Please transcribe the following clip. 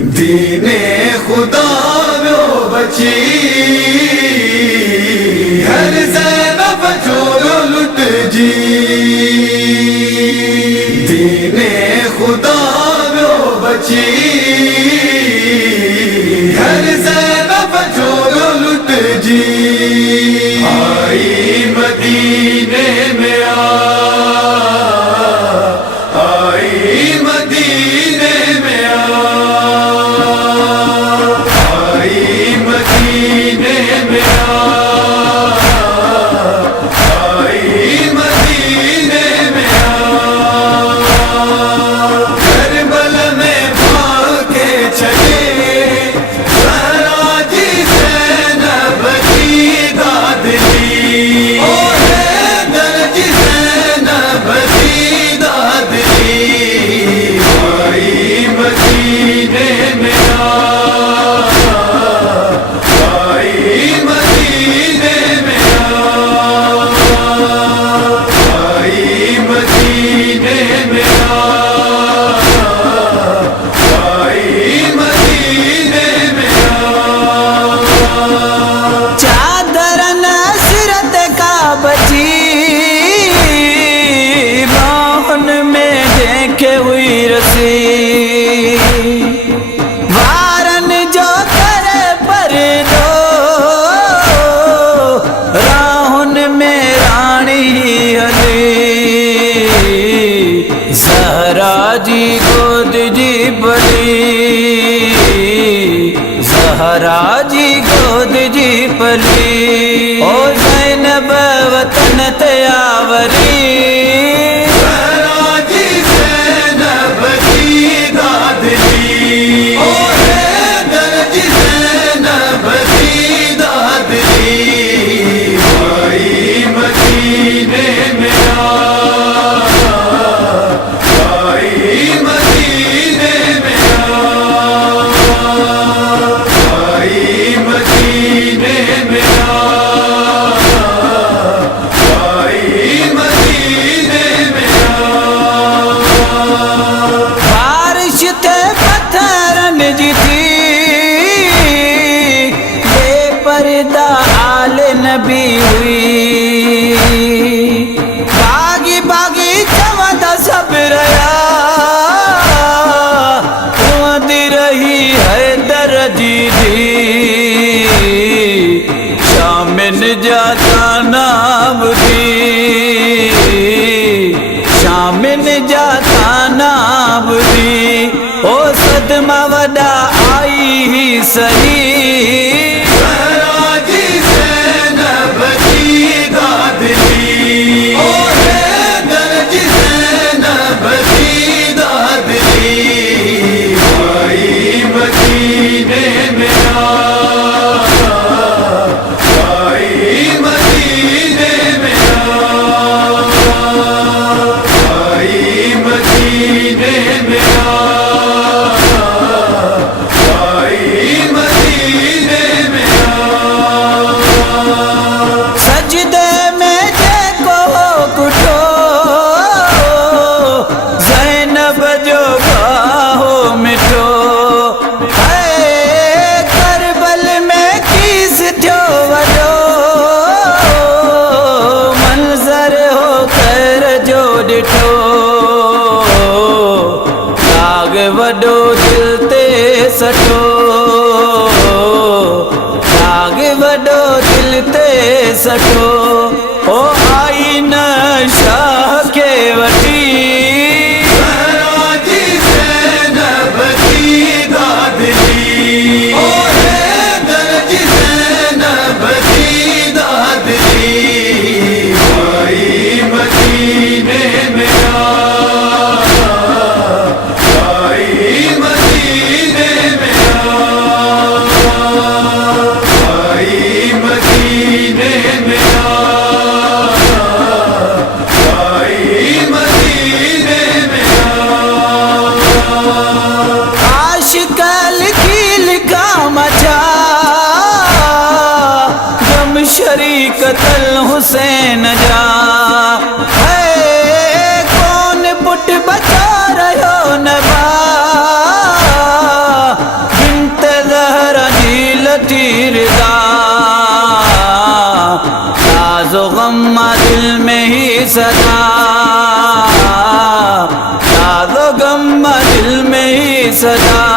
دین خدا میں بچی ہر زینب چورو لٹ جی دین خدا میں بچی ہر زینب چورو لٹ جی آئی مدینے میں آئی مدینے میں آئی مدینے میں آئی مدینے میں کربل میں بھاگ کے چلے زہرا جی زینب کی داد لی حیدر جی زینب کی داد لی آئی مدینے میں آئی مدینے میں آئی مدینے میں آئی مدینے میں چادر نصرت کا بچی روحن میں دیکھے ہوئی رسی وارن جو کرے پر دو راہن میں رانی علی زہرا جی گود جی پلی زہرا جی گود جی پلی او زینب وطن تیاوری زہرا جی زینب کی داد لی حیدر جی زینب کی داد لی آئی مدینے میں آئی مدینے میں آئی مدینے میں آئی مدینے میں بارش تھے پتھرن جی تھی بے پردہ آل نبی ہوئی باغی باغی چمدہ سب ریا دی رہی حیدر جی دی شامن جاتا نام دی شامن جاتا نام دی او صدمہ وڈا آئی ہی صحیح زہرا جی زینب کی داد لی حیدر جی زینب کی داد لی آئی مدینے میں آئی مدینے میں آئی مدینے میں آئی مدینے میں سجدے میں دیکھو کٹو زینب جو باہو مٹو اے کربل میں کیس تھو وڈو منظر ہو کر جو ڈٹھو داغ وڈو دل تے سٹو داغ وڈو دل تے سٹو او آئی نہ شاہ کے وٹی زہرا جی زینب کی داد لی حیدر جی زینب کی داد لی آئی مدینے میں آئی مدینے میں آئی مدینے میں صدا